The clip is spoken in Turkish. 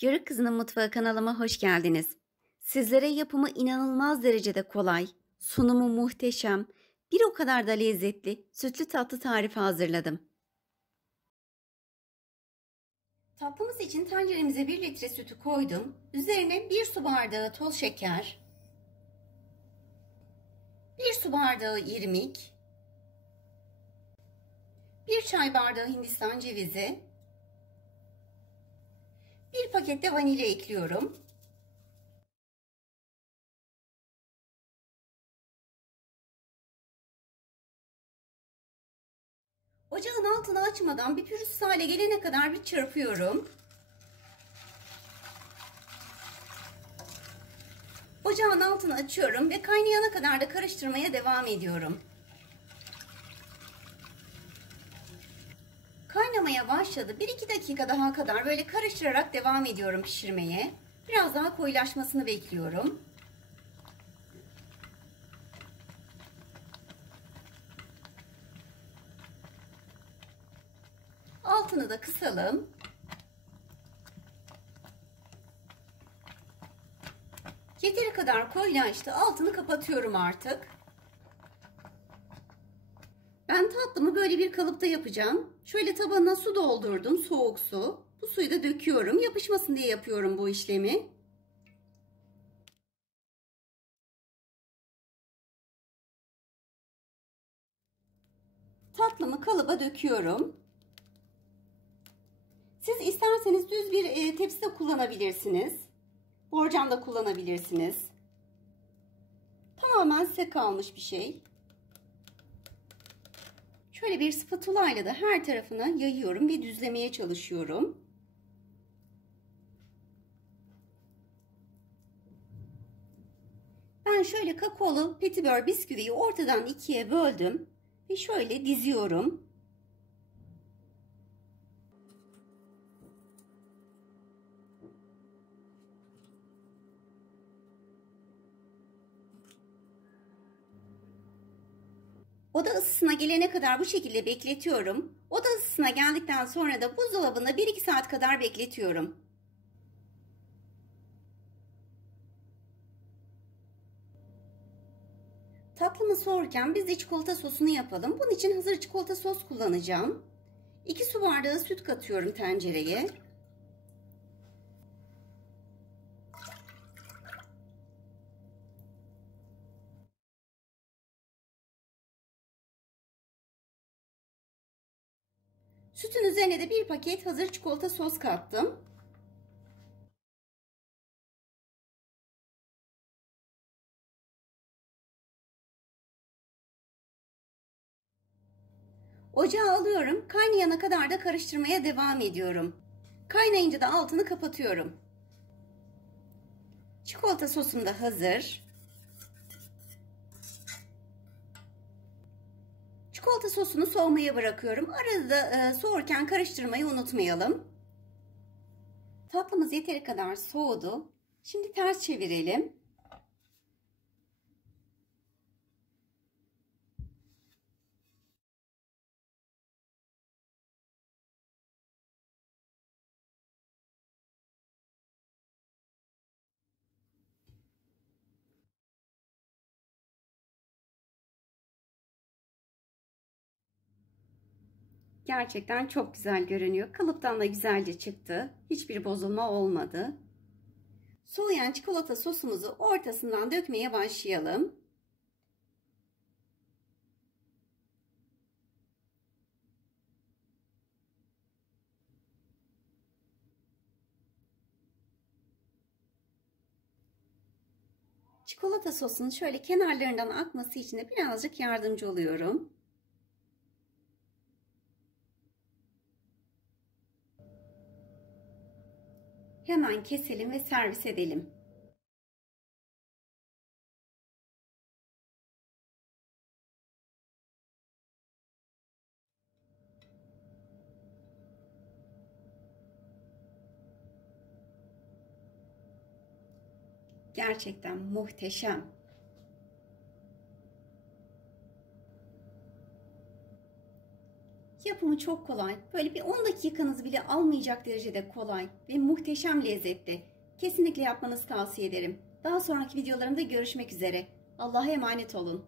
Yörük Kızı'nın Mutfağı kanalıma hoş geldiniz. Sizlere yapımı inanılmaz derecede kolay, sunumu muhteşem, bir o kadar da lezzetli sütlü tatlı tarifi hazırladım. Tatlımız için tenceremize 1 litre sütü koydum. Üzerine 1 su bardağı toz şeker, 1 su bardağı irmik, 1 çay bardağı hindistan cevizi, 1 paket de vanilya ekliyorum. Ocağın altını açmadan bir pürüzsüz hale gelene kadar bir çırpıyorum. Ocağın altını açıyorum ve kaynayana kadar da karıştırmaya devam ediyorum. Kaynamaya başladı. 1-2 dakika daha kadar böyle karıştırarak devam ediyorum pişirmeye. Biraz daha koyulaşmasını bekliyorum. Altını da kısalım. Yeteri kadar koyulaştı. Altını kapatıyorum artık. Ben tatlımı böyle bir kalıpta yapacağım. Şöyle tabanına su doldurdum, soğuk su. Bu suyu da döküyorum. Yapışmasın diye yapıyorum bu işlemi. Tatlımı kalıba döküyorum. Siz isterseniz düz bir tepside kullanabilirsiniz. Borcam da kullanabilirsiniz. Tamamen size kalmış bir şey. Şöyle bir spatula ile de her tarafına yayıyorum ve düzlemeye çalışıyorum. Ben şöyle kakaolu petibör bisküviyi ortadan ikiye böldüm ve şöyle diziyorum. Oda ısısına gelene kadar bu şekilde bekletiyorum. Oda ısısına geldikten sonra da buzdolabında 1-2 saat kadar bekletiyorum. Tatlımı soğurken biz de çikolata sosunu yapalım. Bunun için hazır çikolata sos kullanacağım. 2 su bardağı süt katıyorum tencereye. Sütün üzerine de 1 paket hazır çikolata sos kattım. Ocağa alıyorum. Kaynayana kadar da karıştırmaya devam ediyorum. Kaynayınca da altını kapatıyorum. Çikolata sosum da hazır. Çikolata sosunu soğumaya bırakıyorum. Arada soğurken karıştırmayı unutmayalım. Tatlımız yeteri kadar soğudu. Şimdi ters çevirelim. Gerçekten çok güzel görünüyor. Kalıptan da güzelce çıktı. Hiçbir bozulma olmadı. Soğuyan çikolata sosumuzu ortasından dökmeye başlayalım. Çikolata sosunun şöyle kenarlarından akması için de birazcık yardımcı oluyorum. Hemen keselim ve servis edelim. Gerçekten muhteşem. Yapımı çok kolay. Böyle bir 10 dakikanız bile almayacak derecede kolay ve muhteşem lezzetli. Kesinlikle yapmanızı tavsiye ederim. Daha sonraki videolarımda görüşmek üzere. Allah'a emanet olun.